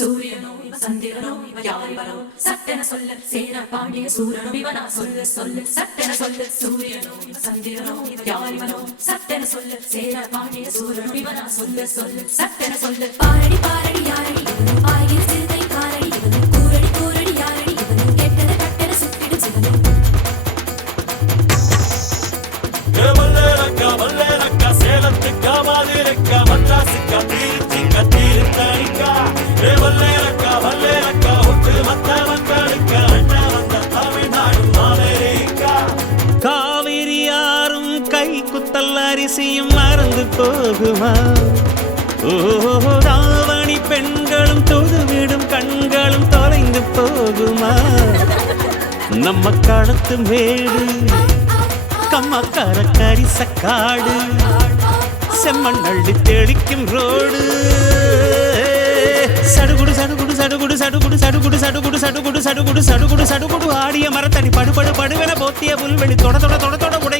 சூரியனோ இவ சந்திரனோ இவ யாரிவரோ சட்டென சொல்ல சேர பாண்டிய சூரனோ இவனா சொல்லு சொல்லு சட்டென சொல்லு சூரியனோ இவ சந்திரனோ இவ யாரிவரோ சட்டென சொல்ல சேர பாண்டிய சூரனோ இவனா சொல்லு சொல்லு சட்டென சொல்லு. பாரடி பாரடி யாரடி பாயில் குத்தல் அரிசியும் மறந்து போகுமா ஓ ராவணி பெண்களும் தொதுவிடும் கண்களும் தொலைந்து போகுமா நம்ம காலத்து மேடு கம்மக்கார கரிசக்காடு செம்மண் அள்ளி தெளிக்கும் ரோடு சடுகுடு சடுகுடு சடுகுடு சடுகுடு சடுகுடு சடுகுடு சடுகுடு சடுகுடு சடுகுடு சடுகுடு ஆடிய மரத்தடி படுபடு படுவென போத்திய புல்வெளி தொட தொட தொட தொட உடை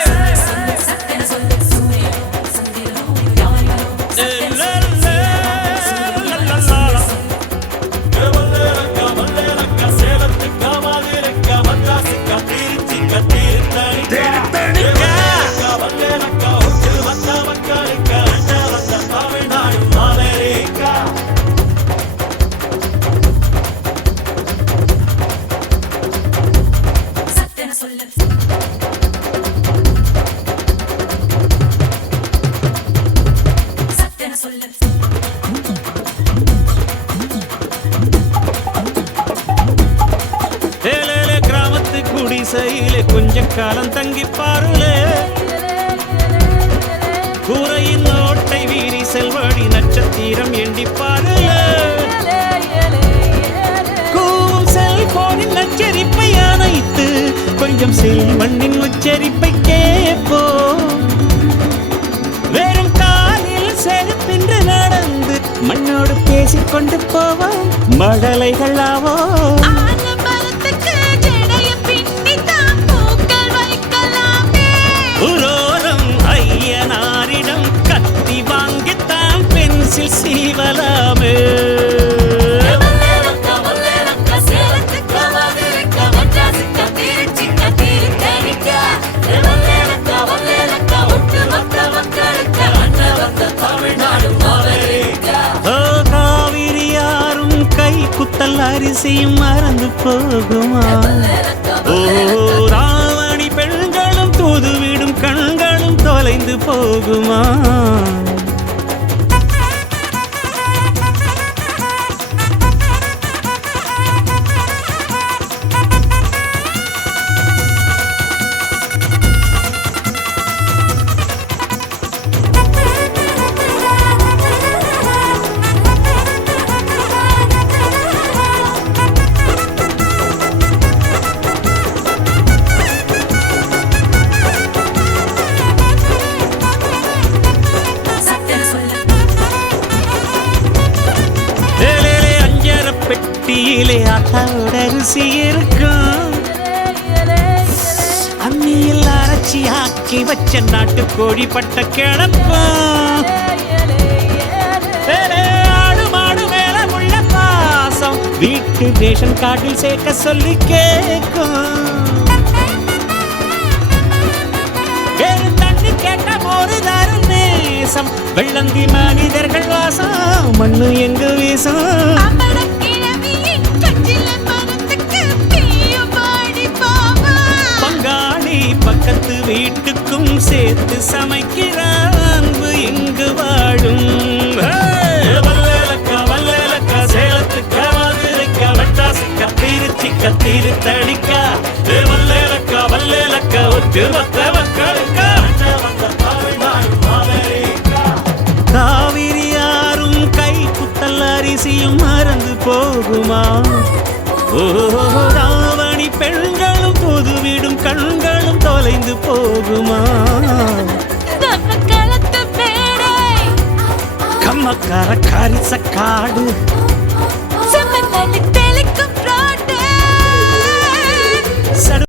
குடிசையிலே கொஞ்ச காலம் தங்கி பாருலே கூரையின் ஓட்டை வீரி செல்வடி நட்சத்திரம் எண்டி பாருலே கூவும் செல்போனின் நச்சரிப்பை அணைத்து கொஞ்சம் செல்வண்ணின் உச்சரிப்பை கேட்போம். வெறும் காலில் செருப்பின்று நடந்து மண்ணோடு பேசிக்கொண்டு போவோம். மழலைகள் ஆவோம் யாரும் சீவலாமே குத்தல் அரிசியும் மறந்து போகுமா ஓ ராவணி பெண்களும் தூதுவிடும் கண்களும் தொலைந்து போகுமா பெட்டியிலே அத்தாவோட அரிசி இருக்கும். அம்மியில் அரைச்சி ஆக்கி வச்ச நாட்டு கோழி பட்ட கிளப்பம் ஆடு மாடு மேல உள்ள பாசம். வீட்டு ரேஷன் கார்டில் சேர்க்க சொல்லி கேட்கும். தண்ணி கேட்ட போது தரும் நேசம். வெள்ளந்தி மனிதர்கள் வாசம் மண்ணு எங்கு வீசும்? சமைக்கிறான் அன்பு இங்கு வாழும். திருச்சிக்க திருத்தடிக்கா வல்லேலக்கா வல்லேலக்கா ஒத்து மத்த மக்களுக்கா. காவிரி யாரும் கை குத்தல் அரிசியும் மறந்து போகுமா? ஓ கன்னி பெண்களும் புதுவிடும் கண்களும் தொலைந்து போகுமா? கம்மக்கார காரிச காடு